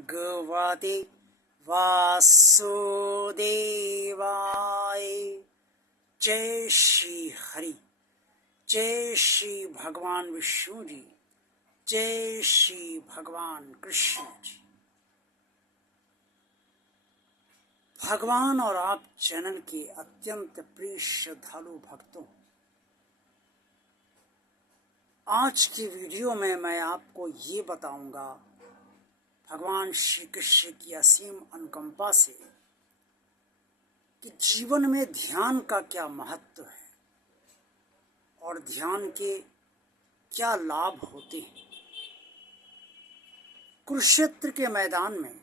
भगवते वासुदेवाय। जय श्री हरि, जय श्री भगवान विष्णु जी, जय श्री भगवान कृष्ण जी। भगवान और आप चैनल के अत्यंत प्रिय श्रद्धालु भक्तों, आज की वीडियो में मैं आपको ये बताऊंगा भगवान श्री कृष्ण की असीम अनुकंपा से कि जीवन में ध्यान का क्या महत्व है और ध्यान के क्या लाभ होते हैं। कुरुक्षेत्र के मैदान में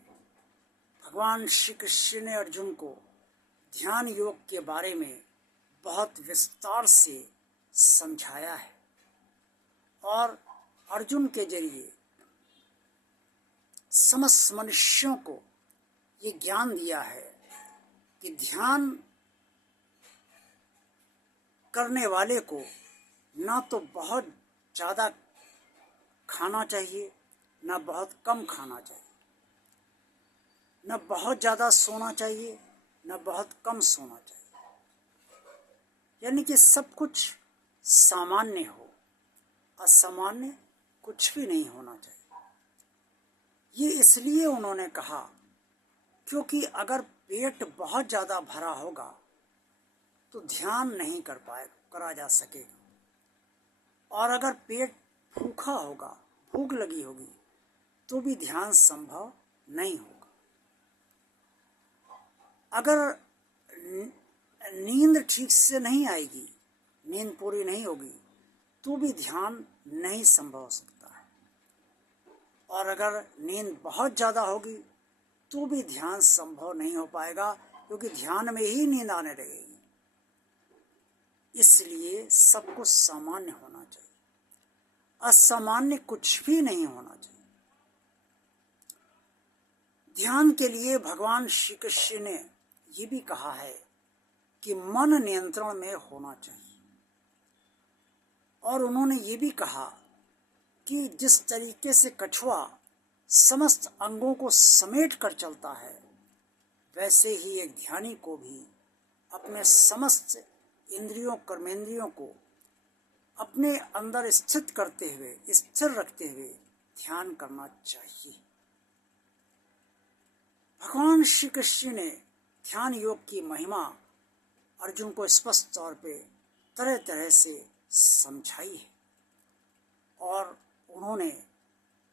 भगवान श्री कृष्ण ने अर्जुन को ध्यान योग के बारे में बहुत विस्तार से समझाया है और अर्जुन के जरिए समस्त मनुष्यों को ये ज्ञान दिया है कि ध्यान करने वाले को ना तो बहुत ज़्यादा खाना चाहिए, ना बहुत कम खाना चाहिए, न बहुत ज़्यादा सोना चाहिए, न बहुत कम सोना चाहिए, यानी कि सब कुछ सामान्य हो, असामान्य कुछ भी नहीं होना चाहिए। ये इसलिए उन्होंने कहा क्योंकि अगर पेट बहुत ज़्यादा भरा होगा तो ध्यान नहीं करा जा सकेगा, और अगर पेट भूखा होगा, भूख लगी होगी, तो भी ध्यान संभव नहीं होगा। अगर नींद ठीक से नहीं आएगी, नींद पूरी नहीं होगी, तो भी ध्यान नहीं संभव हो सकता है, और अगर नींद बहुत ज़्यादा होगी तो भी ध्यान संभव नहीं हो पाएगा, क्योंकि ध्यान में ही नींद आने लगेगी। इसलिए सब कुछ सामान्य होना चाहिए, असामान्य कुछ भी नहीं होना चाहिए। ध्यान के लिए भगवान श्री कृष्ण ने ये भी कहा है कि मन नियंत्रण में होना चाहिए, और उन्होंने ये भी कहा कि जिस तरीके से कछुआ समस्त अंगों को समेट कर चलता है, वैसे ही एक ध्यानी को भी अपने समस्त इंद्रियों कर्मेंद्रियों को अपने अंदर स्थित करते हुए, स्थिर रखते हुए ध्यान करना चाहिए। भगवान श्री कृष्ण ने ध्यान योग की महिमा अर्जुन को स्पष्ट तौर पे तरह तरह से समझाई है, और उन्होंने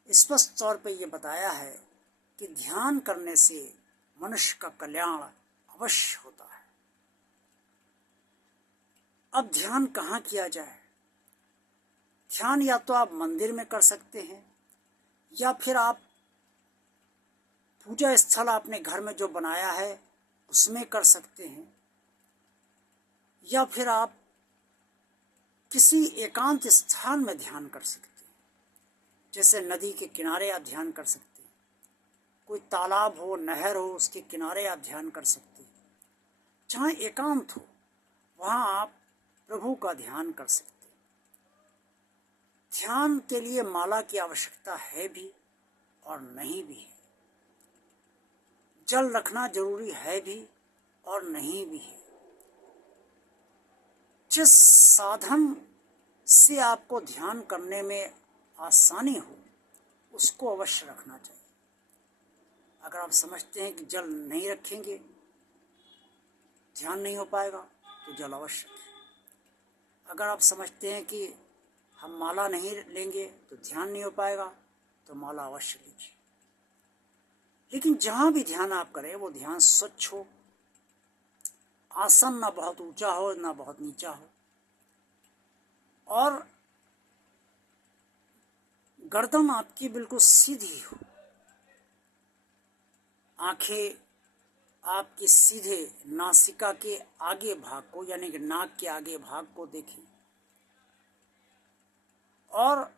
स्पष्ट तौर पे ये बताया है कि ध्यान करने से मनुष्य का कल्याण अवश्य होता है। अब ध्यान कहाँ किया जाए? ध्यान या तो आप मंदिर में कर सकते हैं, या फिर आप पूजा स्थल आपने घर में जो बनाया है उसमें कर सकते हैं, या फिर आप किसी एकांत स्थान में ध्यान कर सकते हैं। जैसे नदी के किनारे आप ध्यान कर सकते हैं, कोई तालाब हो, नहर हो, उसके किनारे आप ध्यान कर सकते हैं। जहाँ एकांत हो वहाँ आप प्रभु का ध्यान कर सकते हैं। ध्यान के लिए माला की आवश्यकता है भी और नहीं भी है, जल रखना जरूरी है भी और नहीं भी है। जिस साधन से आपको ध्यान करने में आसानी हो उसको अवश्य रखना चाहिए। अगर आप समझते हैं कि जल नहीं रखेंगे ध्यान नहीं हो पाएगा तो जल अवश्य रखें। अगर आप समझते हैं कि हम माला नहीं लेंगे तो ध्यान नहीं हो पाएगा तो माला अवश्य लीजिए। लेकिन जहाँ भी ध्यान आप करें वो ध्यान स्वच्छ हो, आसन ना बहुत ऊंचा हो ना बहुत नीचा हो, और गर्दन आपकी बिल्कुल सीधी हो, आंखें आपकी सीधे नासिका के आगे भाग को, यानी कि नाक के आगे भाग को देखें, और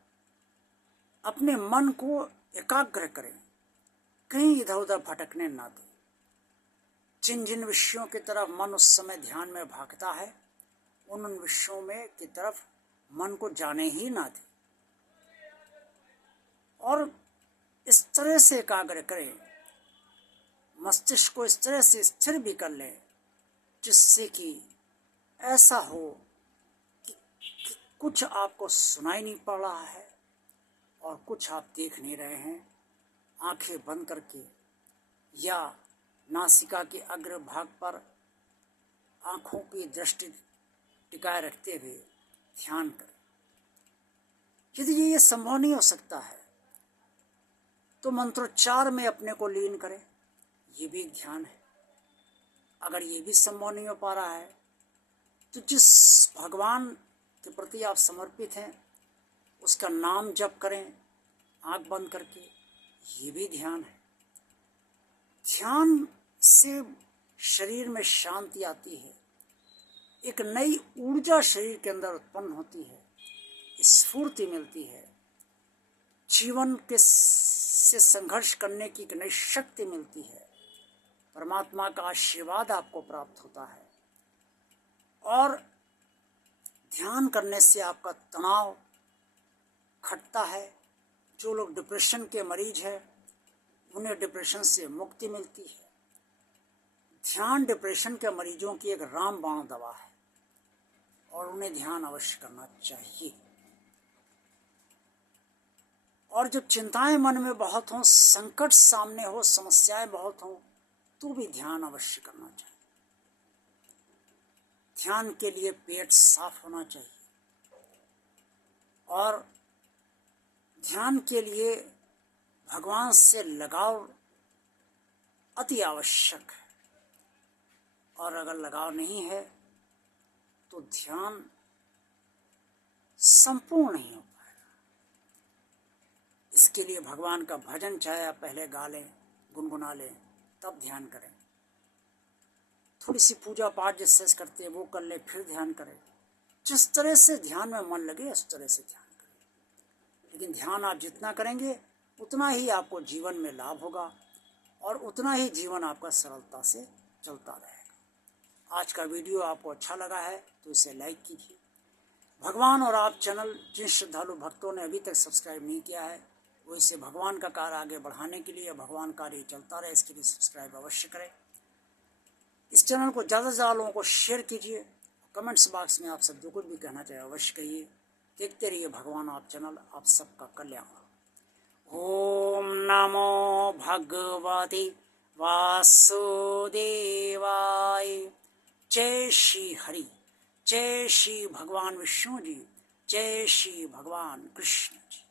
अपने मन को एकाग्र करें, कहीं इधर उधर भटकने ना दें। जिन जिन विषयों की तरफ मन उस समय ध्यान में भागता है उन विषयों में की तरफ मन को जाने ही ना दें, और तरह से एकाग्र करें, मस्तिष्क को इस तरह से स्थिर भी कर लें जिससे कि ऐसा हो कि कुछ आपको सुनाई नहीं पड़ रहा है और कुछ आप देख नहीं रहे हैं। आंखें बंद करके या नासिका के अग्र भाग पर आंखों की दृष्टि टिकाए रखते हुए ध्यान करें। यदि ये संभव नहीं हो सकता है तो मंत्रोच्चार में अपने को लीन करें, ये भी एक ध्यान है। अगर ये भी संभव नहीं हो पा रहा है तो जिस भगवान के प्रति आप समर्पित हैं उसका नाम जप करें आंख बंद करके, ये भी ध्यान है। ध्यान से शरीर में शांति आती है, एक नई ऊर्जा शरीर के अंदर उत्पन्न होती है, स्फूर्ति मिलती है, जीवन के से संघर्ष करने की एक नई शक्ति मिलती है, परमात्मा का आशीर्वाद आपको प्राप्त होता है। और ध्यान करने से आपका तनाव घटता है। जो लोग डिप्रेशन के मरीज हैं उन्हें डिप्रेशन से मुक्ति मिलती है। ध्यान डिप्रेशन के मरीजों की एक रामबाण दवा है और उन्हें ध्यान अवश्य करना चाहिए। और जब चिंताएं मन में बहुत हों, संकट सामने हो, समस्याएं बहुत हों, तो भी ध्यान अवश्य करना चाहिए। ध्यान के लिए पेट साफ होना चाहिए और ध्यान के लिए भगवान से लगाव अति आवश्यक है। और अगर लगाव नहीं है तो ध्यान संपूर्ण नहीं हो पाएगा। इसके लिए भगवान का भजन चाहे आप पहले गा लें, गुनगुना लें, तब ध्यान करें। थोड़ी सी पूजा पाठ जिससे करते हैं वो कर ले, फिर ध्यान करें। जिस तरह से ध्यान में मन लगे उस तरह से ध्यान करें। लेकिन ध्यान आप जितना करेंगे उतना ही आपको जीवन में लाभ होगा और उतना ही जीवन आपका सरलता से चलता रहेगा। आज का वीडियो आपको अच्छा लगा है तो इसे लाइक कीजिए। भगवान और आप चैनल जिन श्रद्धालु भक्तों ने अभी तक सब्सक्राइब नहीं किया है वो इसे भगवान का कार्य आगे बढ़ाने के लिए, भगवान कार्य चलता रहे, इसके लिए सब्सक्राइब अवश्य करें। इस चैनल को ज़्यादा से ज़्यादा लोगों को शेयर कीजिए। कमेंट्स बॉक्स में आप सब जो कुछ भी कहना चाहे अवश्य कहिए। देखते रहिए भगवान आप चैनल, आप सबका कल्याण। ओम नमो भगवते वासुदेवाय। जय श्री हरि, जय श्री भगवान विष्णु जी, जय श्री भगवान कृष्ण जी।